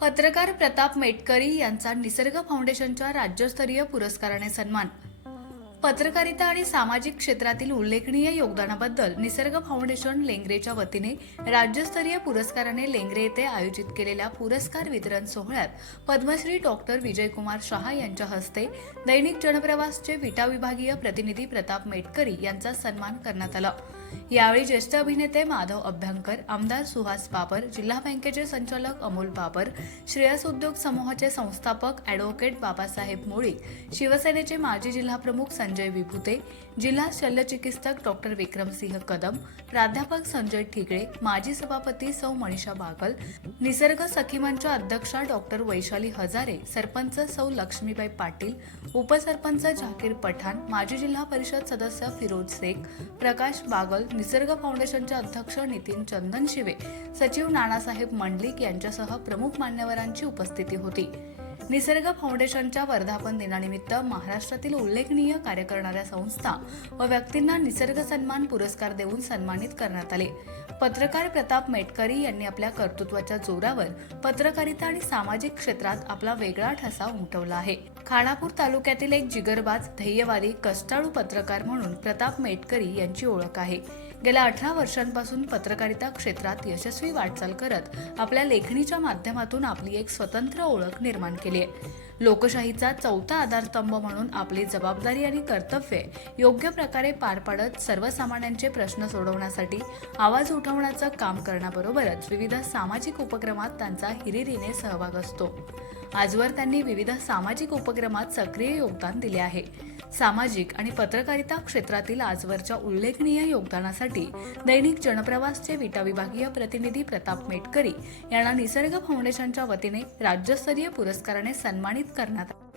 पत्रकार प्रताप मेटकरी यांचा निसर्ग फाउंडेशनच्या राज्यस्तरीय पुरस्काराने सन्मान. पत्रकारिता आणि सामाजिक क्षेत्रातील उल्लेखनीय योगदानाबद्दल निसर्ग फाउंडेशन लेंगरेच्या वतीने राज्यस्तरीय पुरस्काराने लेंगरे येथे आयोजित केलेल्या पुरस्कार वितरण सोहळ्यात पद्मश्री डॉक्टर विजयकुमार शहा यांच्या हस्ते दैनिक जनप्रवासचे विटा विभागीय प्रतिनिधी प्रताप मेटकरी यांचा सन्मान करण्यात आला. यावेळी ज्येष्ठ अभिनेते माधव अभ्यंकर आमदार सुहास बाबर जिल्हा बँकेचे संचालक अमोल बाबर श्रेयस उद्योग समूहाचे संस्थापक अॅडव्होकेट बाबासाहेब मोळी शिवसेनेचे माजी जिल्हाप्रमुख संजय विभुते जिल्हा शल्यचिकित्सक डॉक्टर विक्रमसिंह कदम प्राध्यापक संजय ठिगळे माजी सभापती सौ मनीषा बागल निसर्ग सखीमंच अध्यक्षा डॉक्टर वैशाली हजारे सरपंच सौ लक्ष्मीबाई पाटील उपसरपंच झाकीर पठाण माजी जिल्हा परिषद सदस्य फिरोज शेख प्रकाश बागल निसर्ग फाउंडेशनचे अध्यक्ष नितीन चंदन शिवे सचिव नानासाहेब मंडलिक यांच्यासह प्रमुख मान्यवरांची उपस्थिती होती. निसर्ग फाउंडेशनच्या वर्धापन दिनानिमित्त महाराष्ट्रातील उल्लेखनीय कार्य करणाऱ्या संस्था व व्यक्तींना निसर्ग सन्मान पुरस्कार देऊन सन्मानित करण्यात आले. पत्रकार प्रताप मेटकरी यांनी आपल्या कर्तृत्वाच्या जोरावर पत्रकारिता आणि सामाजिक क्षेत्रात आपला वेगळा ठसा उमटवला आहे. खानापूर तालुक्यातील एक जिगरबाज ध्येयवादी कष्टाळू पत्रकार म्हणून प्रताप मेटकरी यांची ओळख आहे. गेल्या अठरा वर्षांपासून पत्रकारिता क्षेत्रात यशस्वी वाटचाल करत आपल्या लेखणीच्या माध्यमातून आपली एक स्वतंत्र ओळख निर्माण केली आहे. लोकशाहीचा चौथा आधारस्तंभ म्हणून आपली जबाबदारी आणि कर्तव्ये योग्य प्रकारे पार पाडत सर्वसामान्यांचे प्रश्न सोडवण्यासाठी आवाज उठवण्याचं काम करण्याबरोबरच विविध सामाजिक उपक्रमात त्यांचा हिरिरीने सहभाग असतो. आजवर त्यांनी विविध सामाजिक उपक्रमात सक्रिय योगदान दिले आहे. सामाजिक आणि पत्रकारिता क्षेत्रातील आजवरच्या उल्लेखनीय योगदानासाठी दैनिक जनप्रवासचे विटा विभागीय प्रतिनिधी प्रताप मेटकरी यांना निसर्ग फाउंडेशनच्या वतीने राज्यस्तरीय पुरस्काराने सन्मानित करण्यात आले.